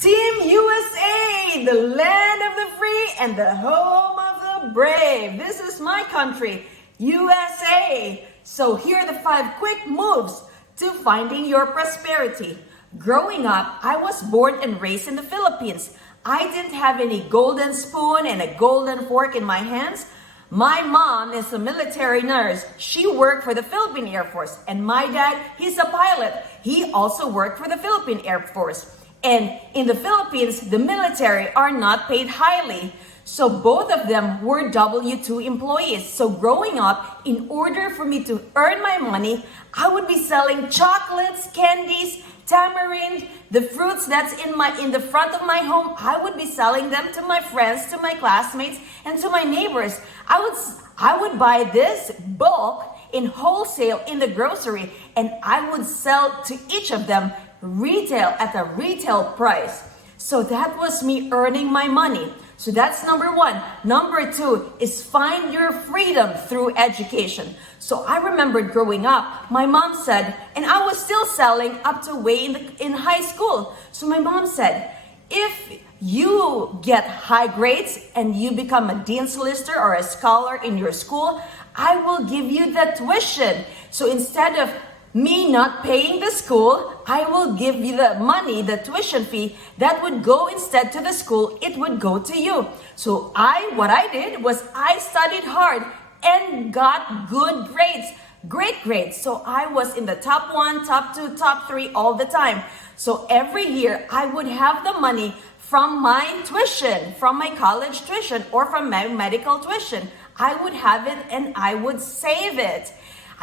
Team USA, the land of the free and the home of the brave. This is my country, USA. So here are the 5 quick moves to finding your prosperity. Growing up, I was born and raised in the Philippines. I didn't have any golden spoon and a golden fork in my hands. My mom is a military nurse. She worked for the Philippine Air Force. And my dad, he's a pilot. He also worked for the Philippine Air Force. And in the Philippines, the military are not paid highly. So both of them were W-2 employees. So growing up, in order for me to earn my money, I would be selling chocolates, candies, tamarind, the fruits that's in the front of my home. I would be selling them to my friends, to my classmates, and to my neighbors. I would buy this bulk in wholesale in the grocery, and I would sell to each of them retail at a retail price. So that was me earning my money. So that's number 1. Number 2 is find your freedom through education. So I remembered growing up, my mom said, and I was still selling up to way in high school. So my mom said, if you get high grades and you become a dean solicitor or a scholar in your school, I will give you the tuition. So instead of me not paying the school, I will give you the money, the tuition fee that would go instead to the school. It would go to you. So what I did was I studied hard and got good grades, great grades. So I was in the top 1, top 2, top 3 all the time. So every year I would have the money from my tuition, from my college tuition or from my medical tuition. I would have it and I would save it.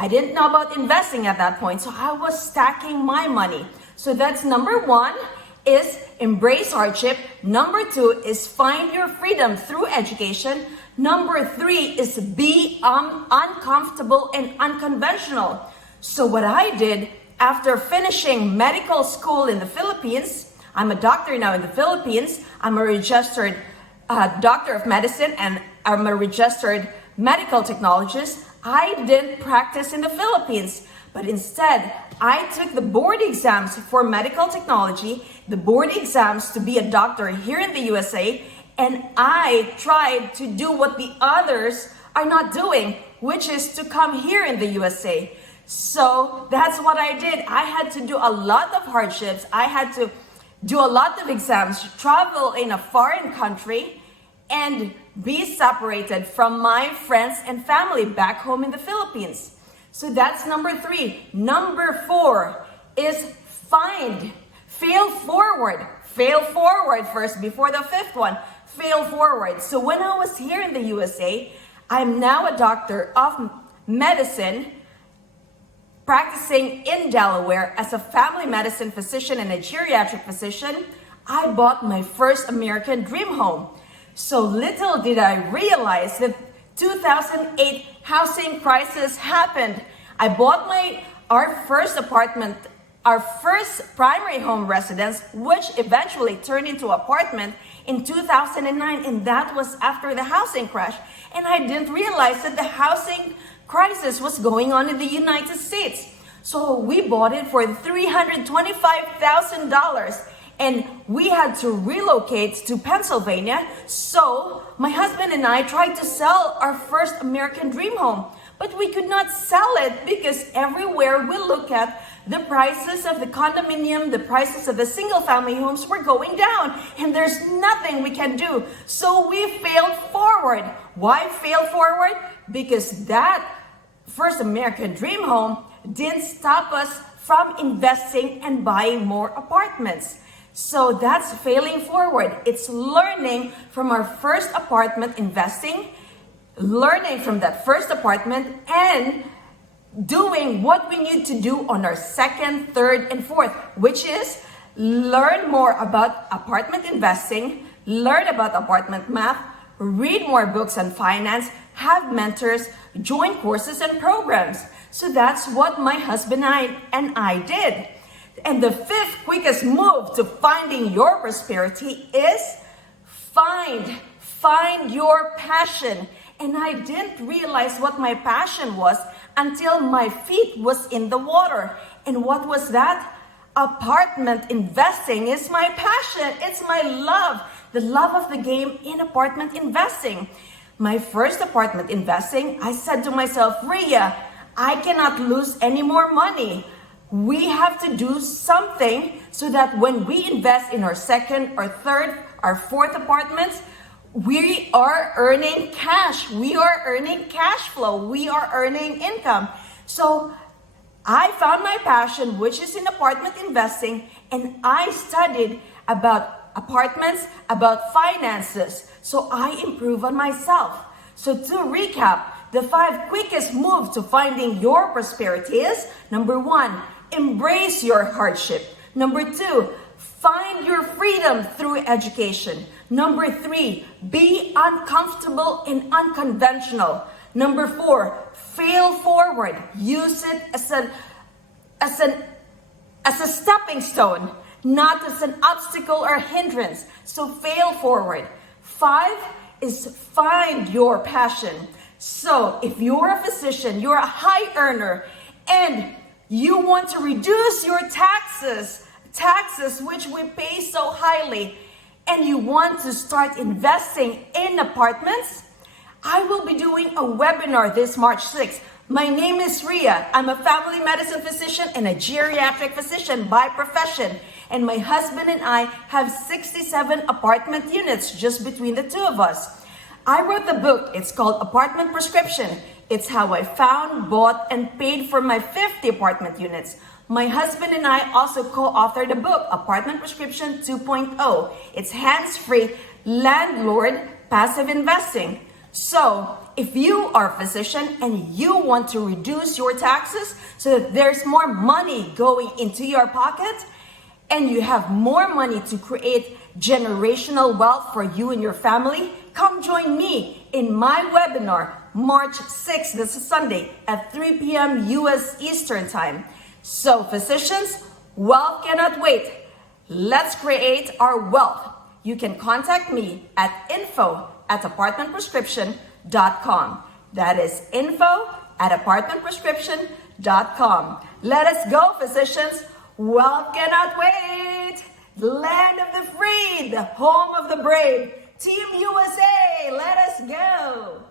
I didn't know about investing at that point, so I was stacking my money. So that's number 1 is embrace hardship. Number 2 is find your freedom through education. Number 3 is be uncomfortable and unconventional. So what I did after finishing medical school in the Philippines, I'm a doctor now in the Philippines. I'm a registered doctor of medicine and I'm a registered medical technologist. I didn't practice in the Philippines, but instead, I took the board exams for medical technology, the board exams to be a doctor here in the USA, and I tried to do what the others are not doing, which is to come here in the USA. So that's what I did. I had to do a lot of hardships. I had to do a lot of exams, travel in a foreign country, and be separated from my friends and family back home in the Philippines. So that's number 3. Number 4 is fail forward first before the 5th one, fail forward. So when I was here in the USA, I'm now a doctor of medicine practicing in Delaware as a family medicine physician and a geriatric physician. I bought my first American dream home. So little did I realize that 2008 housing crisis happened. I bought our first apartment, our first primary home residence, which eventually turned into apartment in 2009, and that was after the housing crash. And I didn't realize that the housing crisis was going on in the United States. So we bought it for $325,000. And we had to relocate to Pennsylvania. So my husband and I tried to sell our first American dream home, but we could not sell it because everywhere we look at, the prices of the condominium, the prices of the single family homes were going down, and there's nothing we can do. So we failed forward. Why fail forward? Because that first American dream home didn't stop us from investing and buying more apartments. So that's failing forward. It's learning from our first apartment, investing, learning from that first apartment, and doing what we need to do on our 2nd, 3rd, and 4th, which is learn more about apartment investing, learn about apartment math, read more books on finance, have mentors, join courses and programs. So that's what my husband and I did. And the 5th quickest move to finding your prosperity is find your passion. And I didn't realize what my passion was until my feet was in the water. And what was that? Apartment investing is my passion. It's my love. The love of the game in apartment investing. My first apartment investing, I said to myself, Rhea, I cannot lose any more money. We have to do something so that when we invest in our second, our third, our fourth apartments, we are earning cash. We are earning cash flow. We are earning income. So I found my passion, which is in apartment investing, and I studied about apartments, about finances. So I improve on myself. So to recap, the 5 quickest moves to finding your prosperity is: number 1, embrace your hardship. Number 2, find your freedom through education. Number 3, be uncomfortable and unconventional. Number 4, fail forward. Use it as a stepping stone, not as an obstacle or hindrance. So fail forward. 5 is find your passion. So if you're a physician, you're a high earner, and you want to reduce your taxes which we pay so highly, and you want to start investing in apartments, I will be doing a webinar this March 6th. My name is Rhea. I'm a family medicine physician and a geriatric physician by profession. And my husband and I have 67 apartment units just between the two of us. I wrote the book. It's called Apartment Prescription. It's how I found, bought, and paid for my 50 apartment units. My husband and I also co-authored a book, Apartment Prescription 2.0. It's hands-free, landlord, passive investing. So, if you are a physician and you want to reduce your taxes so that there's more money going into your pocket, and you have more money to create generational wealth for you and your family, come join me in my webinar, March 6th, this is Sunday, at 3 p.m. U.S. Eastern Time. So, physicians, wealth cannot wait. Let's create our wealth. You can contact me at info@apartmentprescription.com. That is info@apartmentprescription.com. Let us go, physicians. Wealth cannot wait. The land of the free, the home of the brave. Team USA, let us go.